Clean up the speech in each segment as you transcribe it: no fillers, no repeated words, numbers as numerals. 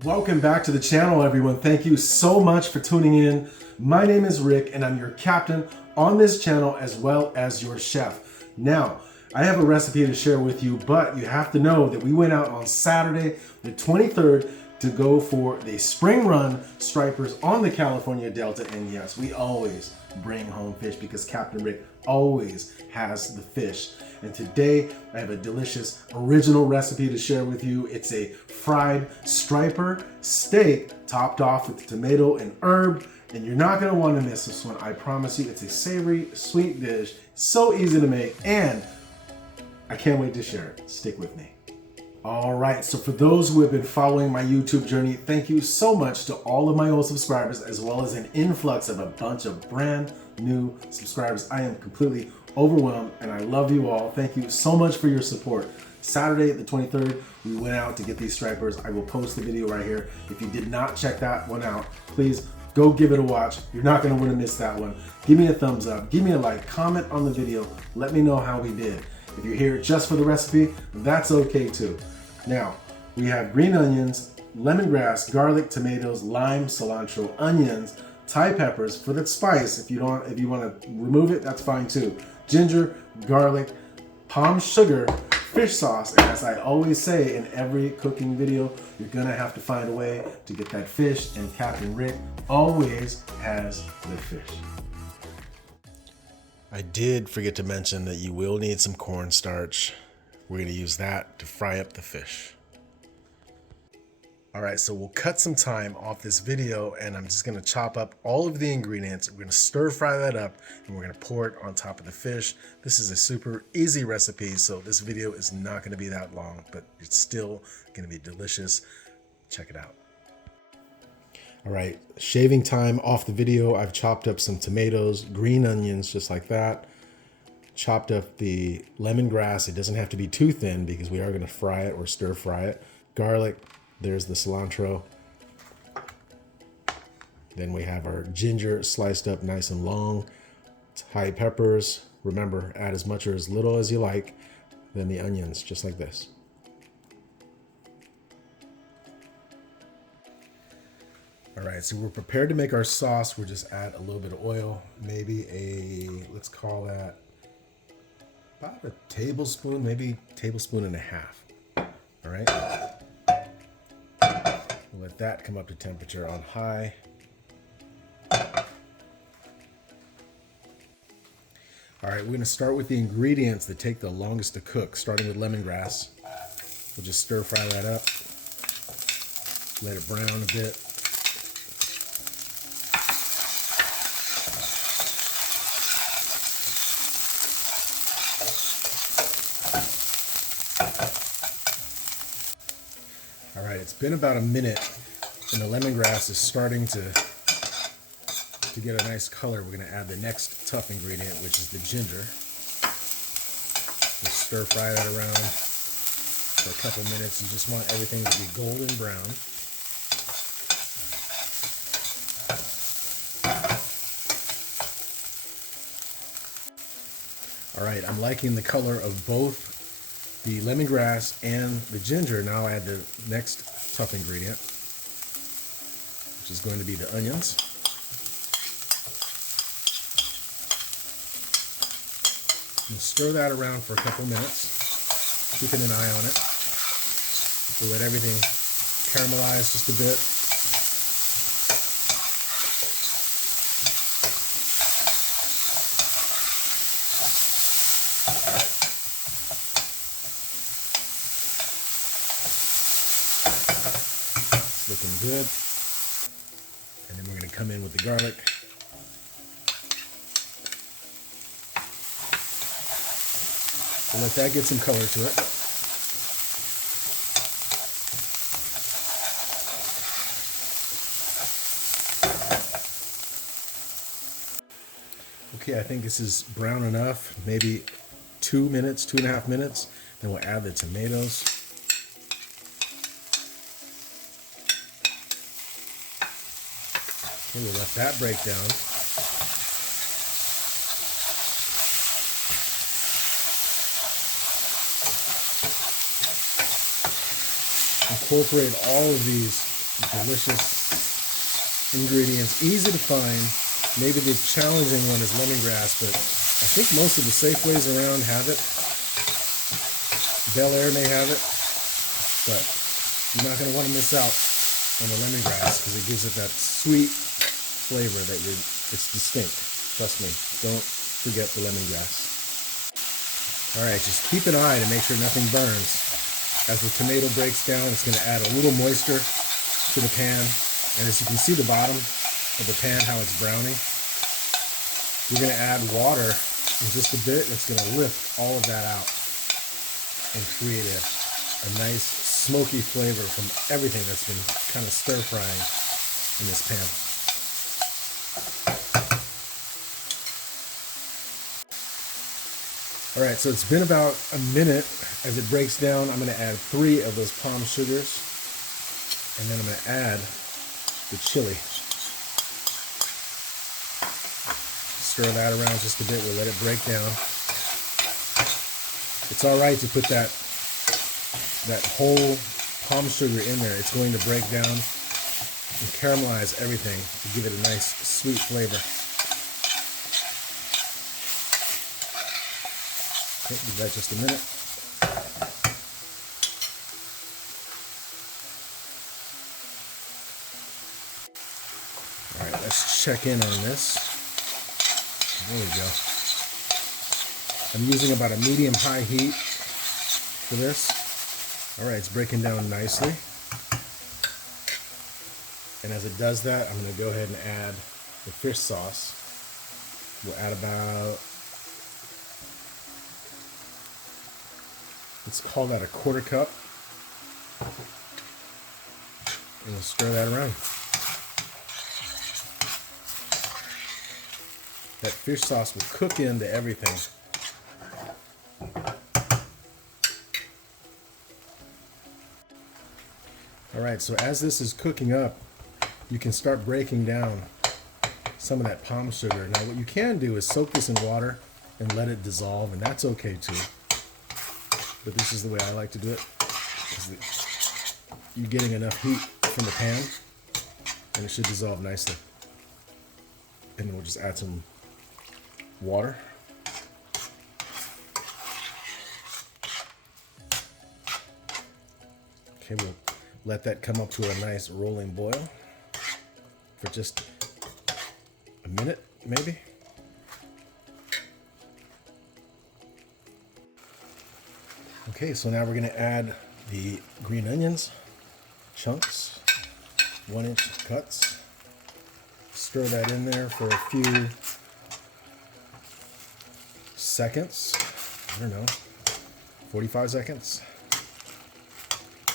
Welcome back to the channel, everyone. Thank you so much for tuning in. My name is Rick, and I'm your captain on this channel as well as your chef. Now, I have a recipe to share with you, but you have to know that we went out on Saturday, the 23rd, to go for the spring run stripers on the California Delta. And yes, we always bring home fish because Captain Rick always has the fish. And today I have a delicious original recipe to share with you. It's a fried striper steak topped off with tomato and herb. And you're not gonna wanna miss this one. I promise you, it's a savory, sweet dish. So easy to make, and I can't wait to share it. Stick with me. All right, so for those who have been following my YouTube journey, thank you so much to all of my old subscribers, as well as an influx of a bunch of brand new subscribers. I am completely overwhelmed, and I love you all. Thank you so much for your support. Saturday, the 23rd, we went out to get these stripers. I will post the video right here. If you did not check that one out, please go give it a watch. You're not gonna wanna miss that one. Give me a thumbs up, give me a like, comment on the video. Let me know how we did. If you're here just for the recipe, that's okay too. Now, we have green onions, lemongrass, garlic, tomatoes, lime, cilantro, onions, Thai peppers for the spice. If you want to remove it, that's fine too. Ginger, garlic, palm sugar, fish sauce, and as I always say in every cooking video, you're gonna have to find a way to get that fish, and Captain Rick always has the fish. I did forget to mention that you will need some cornstarch. We're gonna use that to fry up the fish. All right, so we'll cut some time off this video, and I'm just gonna chop up all of the ingredients. We're gonna stir fry that up, and we're gonna pour it on top of the fish. This is a super easy recipe, so this video is not gonna be that long, but it's still gonna be delicious. Check it out. All right, shaving time off the video. I've chopped up some tomatoes, green onions, just like that. Chopped up the lemongrass. It doesn't have to be too thin because we are going to fry it or stir fry it. Garlic. There's the cilantro. Then we have our ginger sliced up nice and long. Thai peppers. Remember, add as much or as little as you like. Then the onions, just like this. All right, so we're prepared to make our sauce. We'll just add a little bit of oil, maybe let's call that about a tablespoon, maybe tablespoon and a half. All right. We'll let that come up to temperature on high. All right, we're gonna start with the ingredients that take the longest to cook, starting with lemongrass. We'll just stir fry that up. Let it brown a bit. All right, it's been about a minute, and the lemongrass is starting to get a nice color. We're going to add the next tough ingredient, which is the ginger. We'll stir fry that around for a couple minutes. You just want everything to be golden brown. All right, I'm liking the color of both the lemongrass and the ginger. Now I add the next tough ingredient, which is going to be the onions. And stir that around for a couple minutes, keeping an eye on it. We'll let everything caramelize just a bit. Looking good. And then we're going to come in with the garlic. We'll let that get some color to it. Okay, I think this is brown enough. Maybe 2 minutes, 2.5 minutes. Then we'll add the tomatoes. And we'll let that break down. Incorporate all of these delicious ingredients, easy to find. Maybe the challenging one is lemongrass, but I think most of the Safeways around have it. Bel Air may have it, but you're not going to want to miss out on the lemongrass because it gives it that sweet flavor that it's distinct. Trust me, don't forget the lemongrass. All right, just keep an eye to make sure nothing burns. As the tomato breaks down, it's going to add a little moisture to the pan. And as you can see the bottom of the pan, how it's browning, we're going to add water in just a bit. And it's going to lift all of that out and create a nice smoky flavor from everything that's been kind of stir frying in this pan. All right, so it's been about a minute. As it breaks down, I'm going to add 3 of those palm sugars, and then I'm going to add the chili. Stir that around just a bit. We'll let it break down. It's all right to put that whole palm sugar in there. It's going to break down and caramelize everything to give it a nice sweet flavor. Okay, give that just a minute. All right, let's check in on this. There we go. I'm using about a medium-high heat for this. All right, it's breaking down nicely. And as it does that, I'm going to go ahead and add the fish sauce. We'll add about, let's call that a 1/4 cup. And we'll stir that around. That fish sauce will cook into everything. All right, so as this is cooking up, you can start breaking down some of that palm sugar. Now what you can do is soak this in water and let it dissolve, and that's okay too. But this is the way I like to do it. You're getting enough heat from the pan, and it should dissolve nicely. And then we'll just add some water. Okay, we'll let that come up to a nice rolling boil for just a minute, maybe. Okay, so now we're going to add the green onions, chunks, 1-inch cuts. Stir that in there for a few seconds. I don't know, 45 seconds.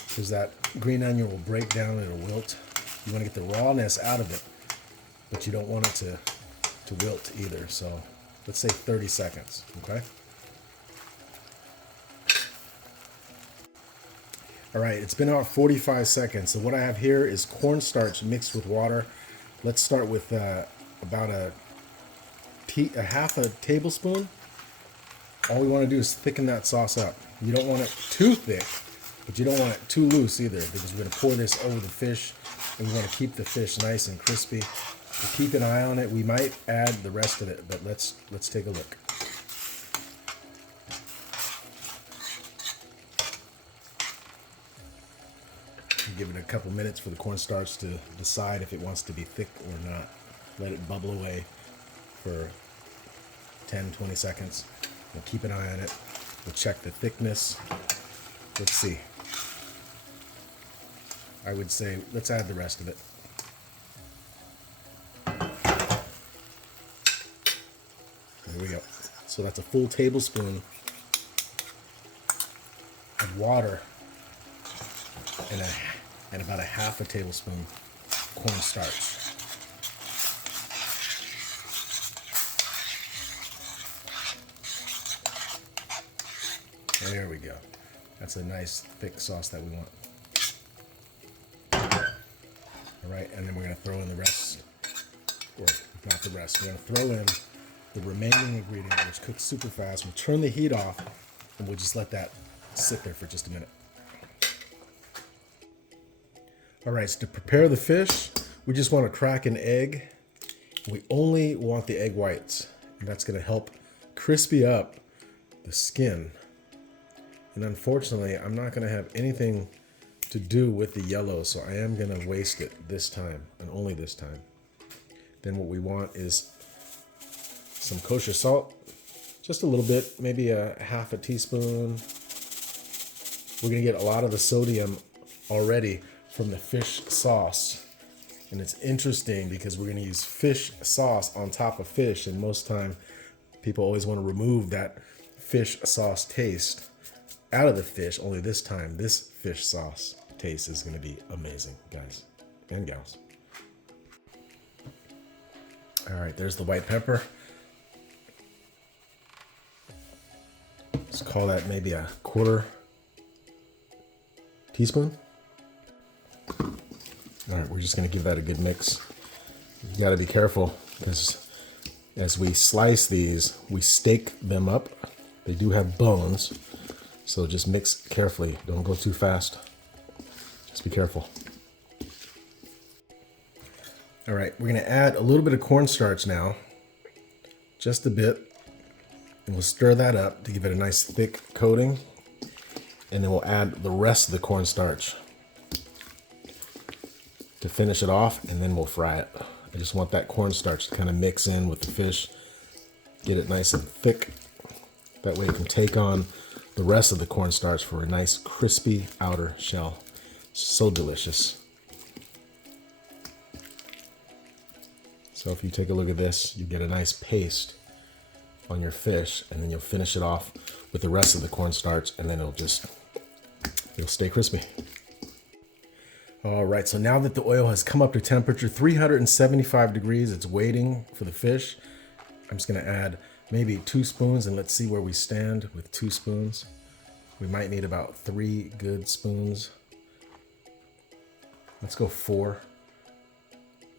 Because that green onion will break down and it'll wilt. You want to get the rawness out of it, but you don't want it to wilt either. So let's say 30 seconds, okay? All right, it's been about 45 seconds. So what I have here is cornstarch mixed with water. Let's start with about a half a tablespoon. All we want to do is thicken that sauce up. You don't want it too thick, but you don't want it too loose either, because we're going to pour this over the fish, and we want to keep the fish nice and crispy. So keep an eye on it. We might add the rest of it, but let's take a look. Give it a couple minutes for the cornstarch to decide if it wants to be thick or not. Let it bubble away for 10-20 seconds. We'll keep an eye on it. We'll check the thickness. Let's see. I would say let's add the rest of it. There we go. So that's a full tablespoon of water and about a half a tablespoon cornstarch. There we go. That's a nice thick sauce that we want. All right, and then we're going to throw in the rest, or not the rest. We're going to throw in the remaining ingredient, which cooks super fast. We'll turn the heat off, and we'll just let that sit there for just a minute. All right, so to prepare the fish, we just want to crack an egg. We only want the egg whites, and that's going to help crispy up the skin. And unfortunately, I'm not going to have anything to do with the yellow, so I am going to waste it this time, and only this time. Then what we want is some kosher salt, just a little bit, maybe a half a teaspoon. We're going to get a lot of the sodium already from the fish sauce. And it's interesting because we're going to use fish sauce on top of fish, and most time people always want to remove that fish sauce taste out of the fish. Only this time, this fish sauce taste is going to be amazing, guys and gals. All right, there's the white pepper. Let's call that maybe a quarter teaspoon. All right, we're just gonna give that a good mix. You gotta be careful because as we slice these, we stake them up. They do have bones, so just mix carefully. Don't go too fast. Just be careful. All right, we're gonna add a little bit of cornstarch now, just a bit, and we'll stir that up to give it a nice thick coating, and then we'll add the rest of the cornstarch to finish it off, and then we'll fry it. I just want that cornstarch to kind of mix in with the fish, get it nice and thick. That way it can take on the rest of the cornstarch for a nice crispy outer shell. So delicious. So if you take a look at this, you get a nice paste on your fish, and then you'll finish it off with the rest of the cornstarch, and then it'll stay crispy. All right, so now that the oil has come up to temperature 375 degrees, it's waiting for the fish. I'm just gonna add maybe 2 spoons, and let's see where we stand with 2 spoons. We might need about 3 good spoons. Let's go 4.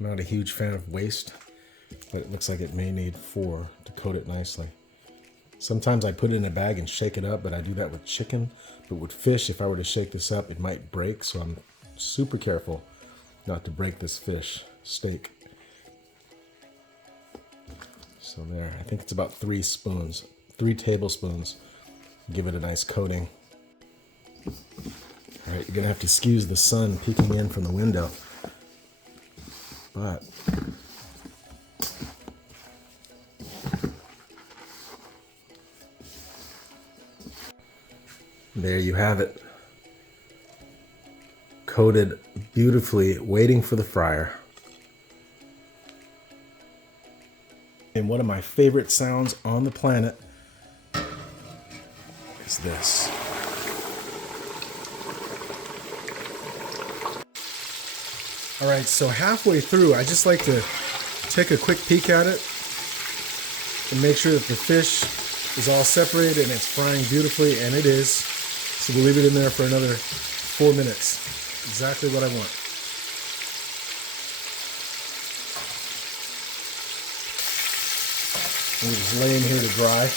I'm not a huge fan of waste, but it looks like it may need 4 to coat it nicely. Sometimes I put it in a bag and shake it up, but I do that with chicken. But with fish, if I were to shake this up, it might break, so I'm super careful not to break this fish steak. So there, I think it's about 3 spoons, 3 tablespoons. Give it a nice coating. All right, you're gonna have to excuse the sun peeking in from the window, but there you have it. Coated beautifully, waiting for the fryer. And one of my favorite sounds on the planet is this. All right, so halfway through, I just like to take a quick peek at it and make sure that the fish is all separated and it's frying beautifully, and it is. So we'll leave it in there for another 4 minutes. Exactly what I want. And we just lay in here to dry.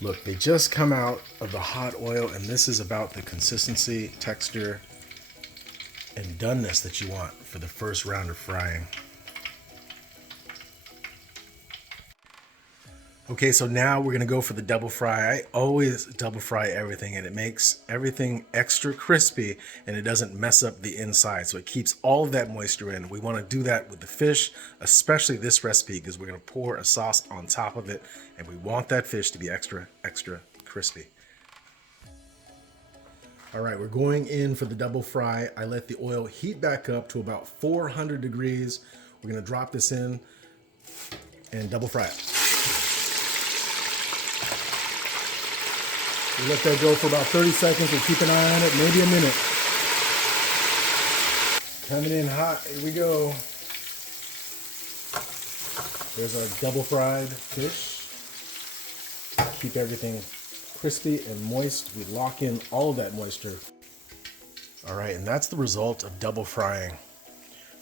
Look, they just come out of the hot oil, and this is about the consistency, texture, and doneness that you want for the first round of frying. Okay, so now we're gonna go for the double fry. I always double fry everything, and it makes everything extra crispy, and it doesn't mess up the inside. So it keeps all of that moisture in. We wanna do that with the fish, especially this recipe, because we're gonna pour a sauce on top of it, and we want that fish to be extra, extra crispy. All right, we're going in for the double fry. I let the oil heat back up to about 400 degrees. We're gonna drop this in and double fry it. We let that go for about 30 seconds. We'll keep an eye on it, maybe a minute. Coming in hot, here we go. There's our double fried fish. Keep everything crispy and moist. We lock in all of that moisture. All right, and that's the result of double frying.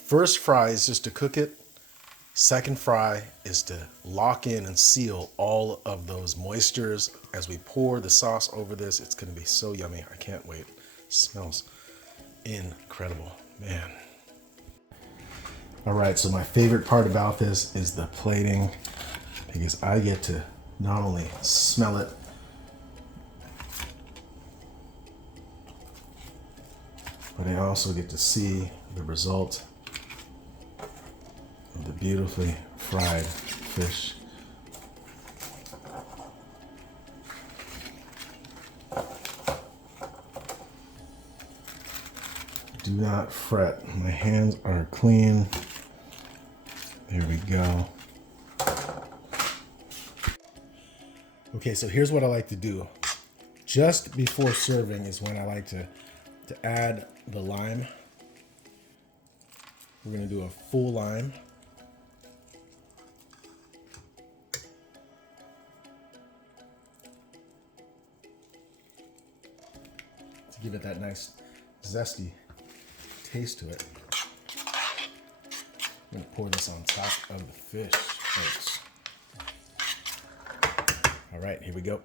First fry is just to cook it. Second fry is to lock in and seal all of those moistures. As we pour the sauce over this, it's gonna be so yummy. I can't wait. It smells incredible, man. All right, so my favorite part about this is the plating, because I get to not only smell it, but I also get to see the result of the beautifully fried fish. Do not fret, my hands are clean. There we go. Okay, so here's what I like to do. Just before serving is when I like to add the lime. We're gonna do a full lime. To give it that nice zesty taste to it. I'm gonna pour this on top of the fish, folks. All right, here we go.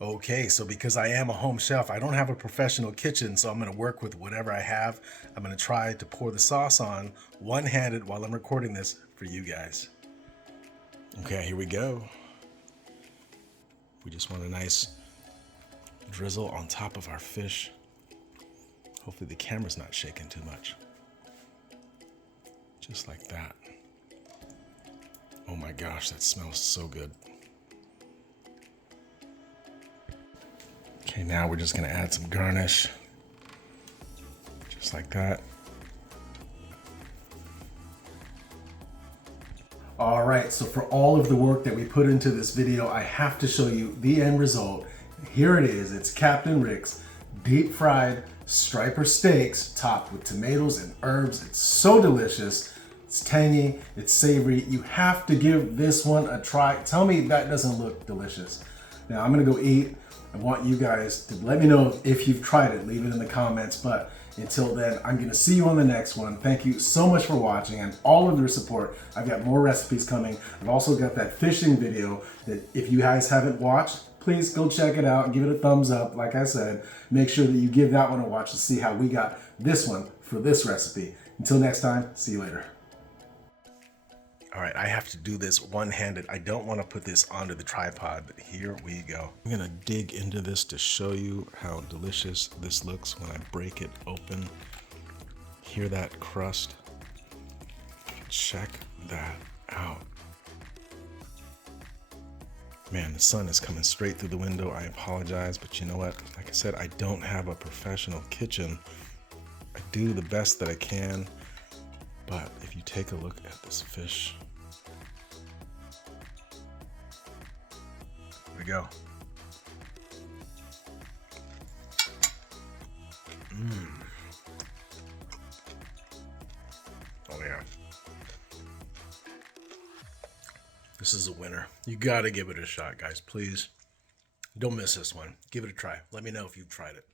Okay, so because I am a home chef, I don't have a professional kitchen, so I'm gonna work with whatever I have. I'm gonna try to pour the sauce on one-handed while I'm recording this for you guys. Okay, here we go. We just want a nice drizzle on top of our fish. Hopefully the camera's not shaking too much. Just like that. Oh my gosh, that smells so good. Okay, now we're just gonna add some garnish. Just like that. All right, so for all of the work that we put into this video, I have to show you the end result. Here it is, it's Captain Rick's deep fried striper steaks topped with tomatoes and herbs. It's so delicious. It's tangy, it's savory. You have to give this one a try. Tell me that doesn't look delicious. Now I'm gonna go eat. I want you guys to let me know if you've tried it. Leave it in the comments. But until then, I'm gonna see you on the next one. Thank you so much for watching and all of your support. I've got more recipes coming. I've also got that fishing video that if you guys haven't watched, please go check it out and give it a thumbs up. Like I said, make sure that you give that one a watch to see how we got this one for this recipe. Until next time, see you later. All right, I have to do this one-handed. I don't want to put this onto the tripod, but here we go. I'm gonna dig into this to show you how delicious this looks when I break it open. Hear that crust? Check that out. Man, the sun is coming straight through the window. I apologize, but you know what? Like I said, I don't have a professional kitchen. I do the best that I can, but if you take a look at this fish, here we go. Oh yeah. This is a winner. You gotta give it a shot, guys. Please don't miss this one. Give it a try. Let me know if you've tried it.